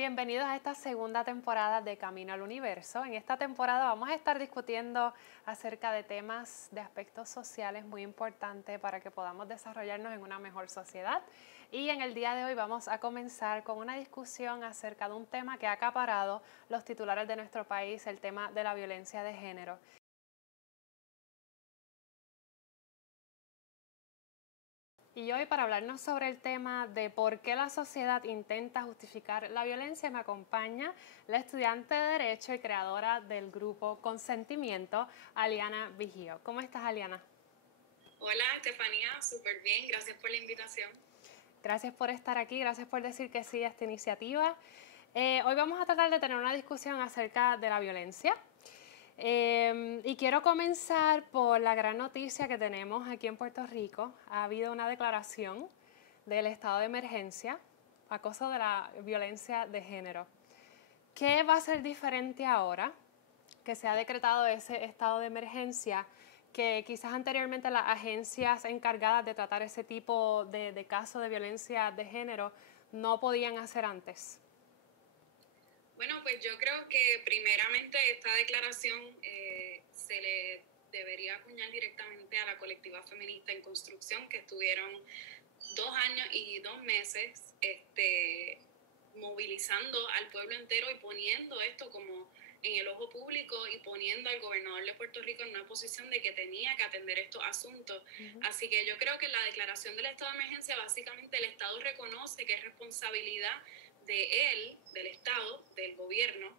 Bienvenidos a esta segunda temporada de Camino al Universo. En esta temporada vamos a estar discutiendo acerca de temas de aspectos sociales muy importantes para que podamos desarrollarnos en una mejor sociedad. Y en el día de hoy vamos a comenzar con una discusión acerca de un tema que ha acaparado los titulares de nuestro país, el tema de la violencia de género. Y hoy, para hablarnos sobre el tema de por qué la sociedad intenta justificar la violencia, me acompaña la estudiante de Derecho y creadora del grupo Consentimiento, Aliana Vigío. ¿Cómo estás, Aliana? Hola, Estefanía, súper bien, gracias por la invitación. Gracias por estar aquí, gracias por decir que sí a esta iniciativa. Hoy vamos a tratar de tener una discusión acerca de la violencia. Y quiero comenzar por la gran noticia que tenemos aquí en Puerto Rico. Ha habido una declaración del estado de emergencia, acoso de la violencia de género. ¿Qué va a ser diferente ahora que se ha decretado ese estado de emergencia, que quizás anteriormente las agencias encargadas de tratar ese tipo de casos de violencia de género no podían hacer antes? Bueno, pues yo creo que primeramente esta declaración se le debería acuñar directamente a la colectiva feminista en construcción, que estuvieron 2 años y 2 meses movilizando al pueblo entero y poniendo esto como en el ojo público y poniendo al gobernador de Puerto Rico en una posición de que tenía que atender estos asuntos. Así que yo creo que en la declaración del estado de emergencia básicamente el Estado reconoce que es responsabilidad de él, del Estado, del gobierno,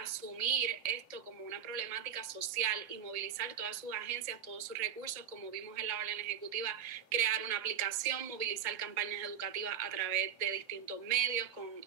asumir esto como una problemática social y movilizar todas sus agencias, todos sus recursos, como vimos en la orden ejecutiva, crear una aplicación, movilizar campañas educativas a través de distintos medios, con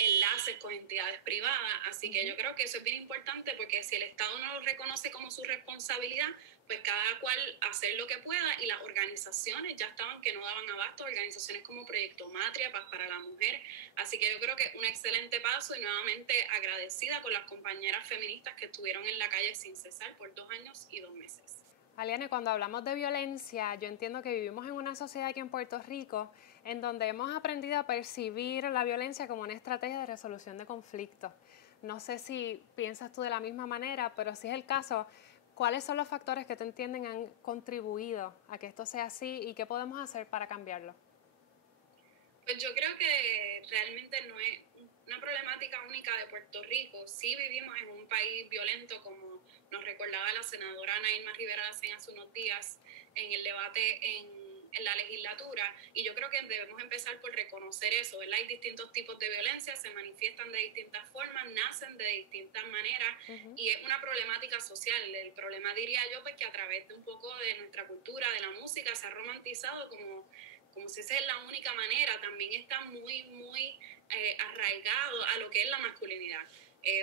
enlaces con entidades privadas. Así que yo creo que eso es bien importante, porque si el Estado no lo reconoce como su responsabilidad, pues cada cual hacer lo que pueda, y las organizaciones ya estaban que no daban abasto, organizaciones como Proyecto Matria, Paz para la Mujer. Así que yo creo que es un excelente paso, y nuevamente agradecida con las compañeras feministas que estuvieron en la calle sin cesar por 2 años y 2 meses. Aliane, cuando hablamos de violencia, yo entiendo que vivimos en una sociedad aquí en Puerto Rico en donde hemos aprendido a percibir la violencia como una estrategia de resolución de conflictos. No sé si piensas tú de la misma manera, pero si es el caso, ¿cuáles son los factores que tú entiendes han contribuido a que esto sea así y qué podemos hacer para cambiarlo? Pues yo creo que realmente no es una problemática única de Puerto Rico. Sí vivimos en un país violento, como nos recordaba la senadora Ana Irma Rivera Lacén hace unos días en el debate en la legislatura, y yo creo que debemos empezar por reconocer eso, ¿verdad? Hay distintos tipos de violencia, se manifiestan de distintas formas, nacen de distintas maneras, y es una problemática social. El problema, diría yo, pues que a través de un poco de nuestra cultura, de la música, se ha romantizado como si esa es la única manera. También está muy arraigado a lo que es la masculinidad.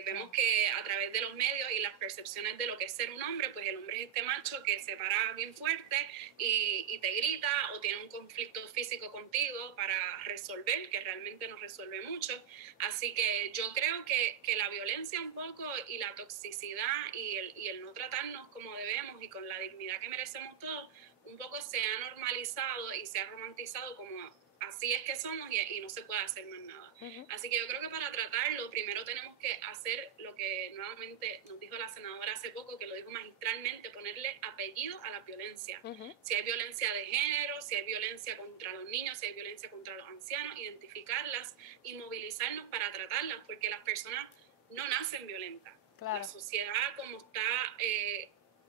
Vemos que a través de los medios y las percepciones de lo que es ser un hombre, pues el hombre es este macho que se para bien fuerte y te grita o tiene un conflicto físico contigo para resolver, que realmente no resuelve mucho. Así que yo creo que la violencia un poco, y la toxicidad y el no tratarnos como debemos y con la dignidad que merecemos todos, un poco se ha normalizado y se ha romantizado como así es que somos, y no se puede hacer más nada. Así que yo creo que para tratarlo, primero tenemos que hacer lo que nuevamente nos dijo la senadora hace poco, que lo dijo magistralmente: ponerle apellido a la violencia. Si hay violencia de género, si hay violencia contra los niños, si hay violencia contra los ancianos, identificarlas y movilizarnos para tratarlas, porque las personas no nacen violentas. Claro. La sociedad, como está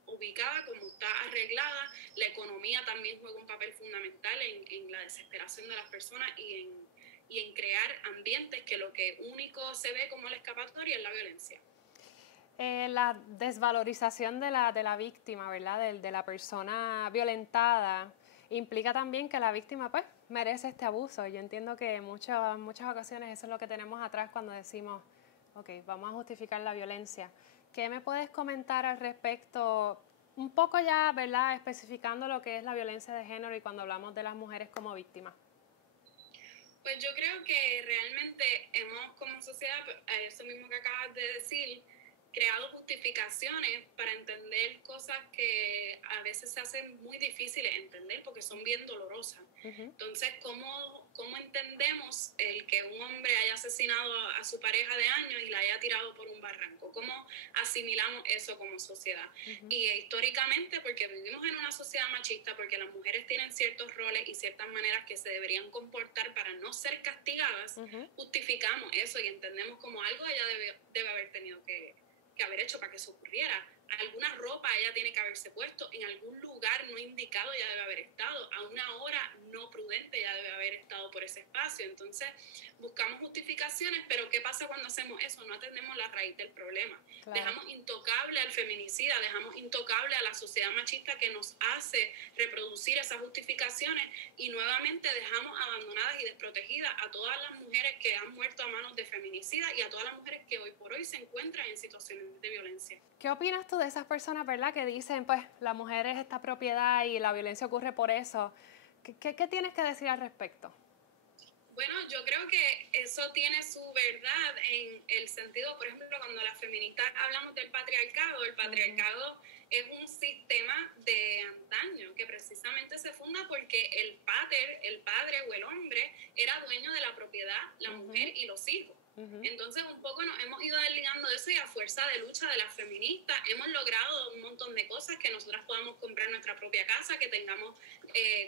ubicada, como está arreglada, la economía también juega un papel fundamental en la desesperación de las personas y en crear ambientes que lo que único se ve como la escapatoria es la violencia. La desvalorización de la víctima, ¿verdad? De la persona violentada, implica también que la víctima pues merece este abuso. Yo entiendo que en muchas ocasiones eso es lo que tenemos atrás cuando decimos, ok, vamos a justificar la violencia. ¿Qué me puedes comentar al respecto? Un poco ya, ¿verdad?, especificando lo que es la violencia de género y cuando hablamos de las mujeres como víctimas. Pues yo creo que realmente hemos, como sociedad, eso mismo que acabas de decir, creado justificaciones para entender cosas que a veces se hacen muy difíciles de entender porque son bien dolorosas. Entonces, ¿cómo entendemos el que un hombre asesinado a su pareja de años y la haya tirado por un barranco. ¿Cómo asimilamos eso como sociedad? Y históricamente, porque vivimos en una sociedad machista, porque las mujeres tienen ciertos roles y ciertas maneras que se deberían comportar para no ser castigadas, justificamos eso y entendemos como algo ella debe haber tenido que haber hecho para que eso ocurriera. Alguna ropa ella tiene que haberse puesto, en algún lugar no indicado ella debe haber estado, a una hora no prudente ella debe haber estado por ese espacio. Entonces buscamos justificaciones, pero ¿qué pasa cuando hacemos eso? No atendemos la raíz del problema. Claro. Dejamos intocable al feminicida, dejamos intocable a la sociedad machista que nos hace reproducir esas justificaciones y nuevamente dejamos abandonadas y desprotegidas a todas las mujeres que han muerto a manos de feminicidas y a todas las mujeres que hoy por hoy se encuentran en situaciones de violencia. ¿Qué opinas tú de esas personas, verdad, que dicen, pues, la mujer es esta propiedad y la violencia ocurre por eso? ¿Qué tienes que decir al respecto? Bueno, yo creo que eso tiene su verdad en el sentido, por ejemplo, cuando las feministas hablamos del patriarcado, el patriarcado es un sistema de antaño que precisamente se funda porque el padre o el hombre era dueño de la propiedad, la mujer y los hijos. Entonces un poco nos hemos ido desligando de eso y a fuerza de lucha de las feministas hemos logrado un montón de cosas, que nosotras podamos comprar nuestra propia casa, que tengamos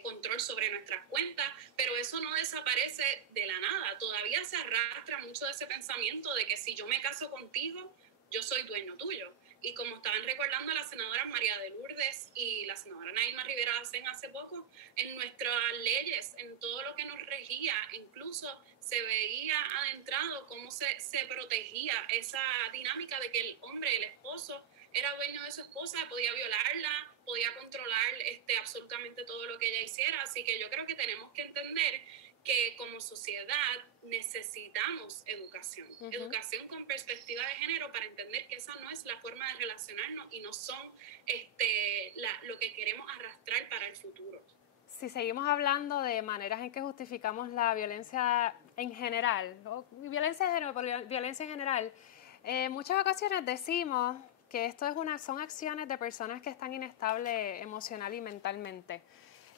control sobre nuestras cuentas, pero eso no desaparece de la nada. Todavía se arrastra mucho de ese pensamiento de que si yo me caso contigo, yo soy dueño tuyo. Y como estaban recordando la senadora María de Lourdes y la senadora Nailma Rivera Lacén hace poco, en nuestras leyes, en todo lo que nos regía, incluso se veía adentrado cómo se protegía esa dinámica de que el hombre, el esposo, era dueño de su esposa, podía violarla, podía controlar absolutamente todo lo que ella hiciera. Así que yo creo que tenemos que entender que como sociedad necesitamos educación, educación con perspectiva de género para entender que esa no es la forma de relacionarnos y no son lo que queremos arrastrar para el futuro. Si seguimos hablando de maneras en que justificamos la violencia en general, ¿no? Violencia de género, pero violencia en general, en muchas ocasiones decimos que esto son acciones de personas que están inestables emocional y mentalmente.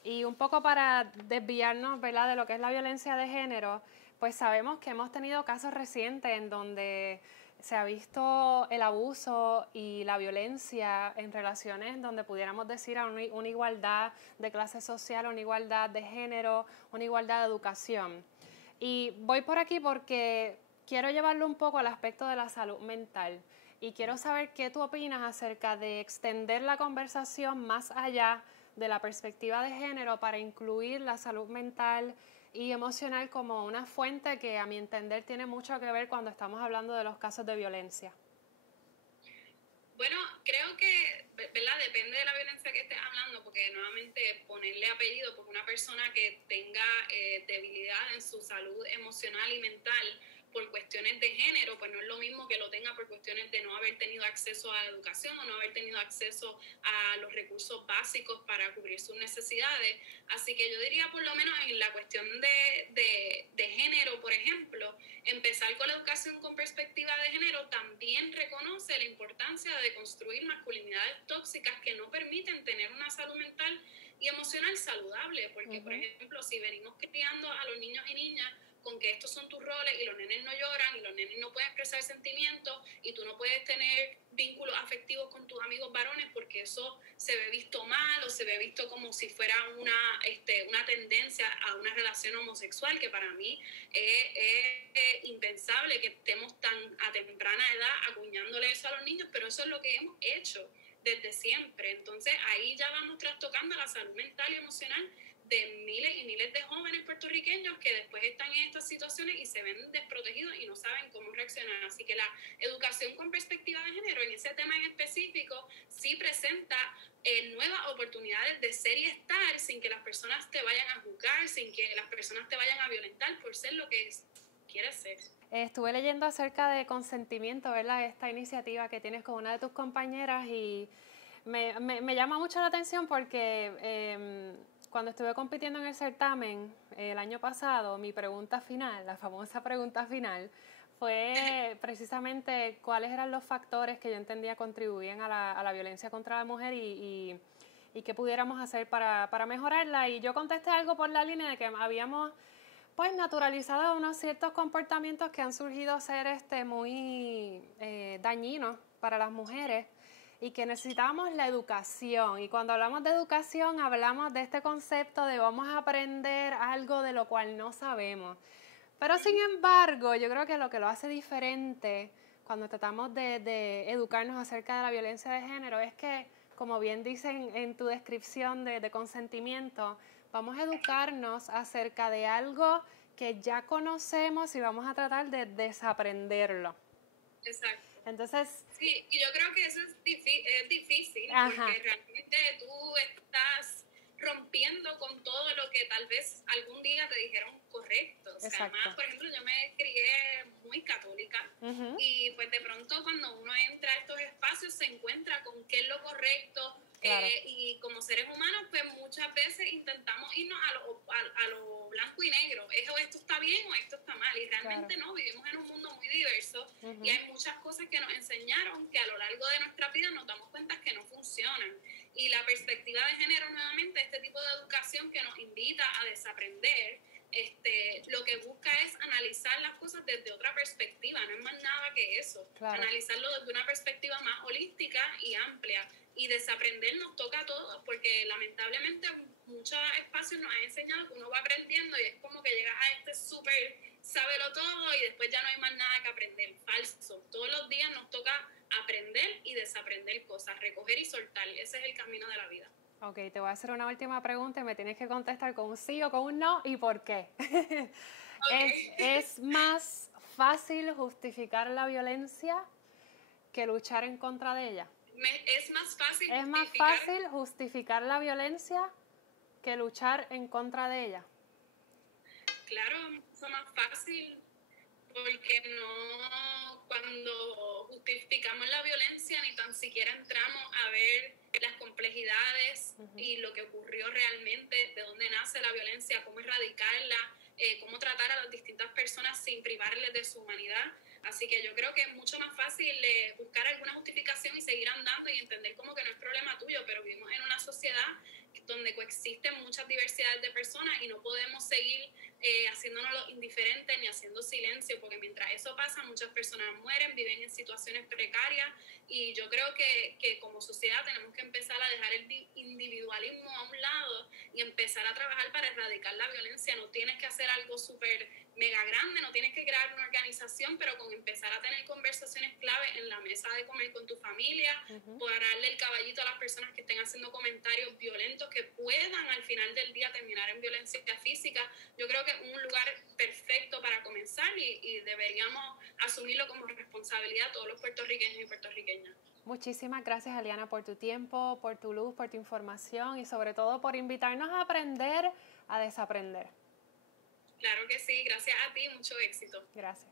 Y un poco para desviarnos, ¿verdad?, de lo que es la violencia de género, pues sabemos que hemos tenido casos recientes en donde se ha visto el abuso y la violencia en relaciones donde pudiéramos decir a una igualdad de clase social, una igualdad de género, una igualdad de educación. Y voy por aquí porque quiero llevarlo un poco al aspecto de la salud mental y quiero saber qué tú opinas acerca de extender la conversación más allá de la perspectiva de género para incluir la salud mental y emocional como una fuente que a mi entender tiene mucho que ver cuando estamos hablando de los casos de violencia. Bueno, creo que, ¿verdad?, depende de la violencia que estés hablando, porque nuevamente ponerle apellido porque una persona que tenga debilidad en su salud emocional y mental por cuestiones de género, pues no es lo mismo que lo tenga por cuestiones de no haber tenido acceso a la educación o no haber tenido acceso a los recursos básicos para cubrir sus necesidades. Así que yo diría, por lo menos en la cuestión de género, por ejemplo, empezar con la educación con perspectiva de género también reconoce la importancia de construir masculinidades tóxicas que no permiten tener una salud mental y emocional saludable, porque, por ejemplo, si venimos criando a los niños y niñas con que estos son tus roles y los nenes no lloran y los nenes no pueden expresar sentimientos y tú no puedes tener vínculos afectivos con tus amigos varones porque eso se ve visto mal o se ve visto como si fuera una tendencia a una relación homosexual, que para mí es impensable que estemos tan a temprana edad acuñándole eso a los niños, pero eso es lo que hemos hecho desde siempre. Entonces ahí ya vamos trastocando la salud mental y emocional de miles y miles de jóvenes puertorriqueños que después están en estas situaciones y se ven desprotegidos y no saben cómo reaccionar. Así que la educación con perspectiva de género en ese tema en específico sí presenta nuevas oportunidades de ser y estar sin que las personas te vayan a juzgar, sin que las personas te vayan a violentar por ser lo que quieres ser. Estuve leyendo acerca de consentimiento, ¿verdad?, esta iniciativa que tienes con una de tus compañeras y me llama mucho la atención porque cuando estuve compitiendo en el certamen el año pasado, mi pregunta final, la famosa pregunta final, fue precisamente cuáles eran los factores que yo entendía contribuían a la violencia contra la mujer y qué pudiéramos hacer para mejorarla. Y yo contesté algo por la línea de que habíamos pues naturalizado unos ciertos comportamientos que han surgido ser muy dañinos para las mujeres y que necesitamos la educación. Y cuando hablamos de educación hablamos de este concepto de vamos a aprender algo de lo cual no sabemos. Pero sin embargo, yo creo que lo hace diferente cuando tratamos de educarnos acerca de la violencia de género es que, como bien dicen en tu descripción de consentimiento, vamos a educarnos acerca de algo que ya conocemos y vamos a tratar de desaprenderlo. Exacto. Entonces... Sí, y yo creo que eso es difícil, Ajá. porque realmente tú estás rompiendo con todo lo que tal vez algún día te dijeron correcto. O sea, además, por ejemplo, yo me crié muy católica y pues de pronto cuando uno entra a estos espacios se encuentra con qué es lo correcto. Claro. Y como seres humanos, pues muchas veces intentamos irnos a lo blanco y negro. Esto está bien o esto está mal. Y realmente no, vivimos en un mundo muy diverso y hay muchas cosas que nos enseñaron que a lo largo de nuestra vida nos damos cuenta que no funcionan. Y la perspectiva de género, nuevamente, este tipo de educación que nos invita a desaprender, lo que busca es analizar las cosas desde otra perspectiva, no es más nada que eso. Claro. Analizarlo desde una perspectiva más holística y amplia. Y desaprender nos toca a todos, porque lamentablemente muchos espacios nos han enseñado que uno va aprendiendo y es como que llegas a este súper sábelo todo y después ya no hay más nada que aprender. Falso. Todos los días nos toca aprender y desaprender cosas, recoger y soltar. Ese es el camino de la vida. Ok, te voy a hacer una última pregunta y me tienes que contestar con un sí o con un no y por qué. Okay. ¿Es más fácil justificar la violencia que luchar en contra de ella? Es más fácil ¿Es más fácil justificar la violencia que luchar en contra de ella? Claro, es más fácil porque no, cuando justificamos la violencia ni tan siquiera entramos a ver las complejidades y lo que ocurrió realmente, de dónde nace la violencia, cómo erradicarla, cómo tratar a las distintas personas sin privarles de su humanidad. Así que yo creo que es mucho más fácil buscar alguna justificación y seguir andando y entender como que no es problema tuyo, pero vivimos en una sociedad donde coexisten muchas diversidades de personas y no podemos seguir haciéndonos los indiferentes ni haciendo silencio, porque mientras eso pasa muchas personas mueren, viven en situaciones precarias y yo creo que como sociedad tenemos que empezar a dejar el individualismo a un lado y empezar a trabajar para erradicar la violencia. No tienes que hacer algo súper mega grande, no tienes que crear una organización, pero con empezar a tener conversaciones clave en la mesa de comer con tu familia, poder darle el caballito a las personas que estén haciendo comentarios violentos que puedan al final del día terminar en violencia física. Yo creo que es un lugar perfecto para comenzar y deberíamos asumirlo como responsabilidad todos los puertorriqueños y puertorriqueñas. Muchísimas gracias, Aliana, por tu tiempo, por tu luz, por tu información y sobre todo por invitarnos a aprender a desaprender. Claro que sí, gracias a ti, mucho éxito. Gracias.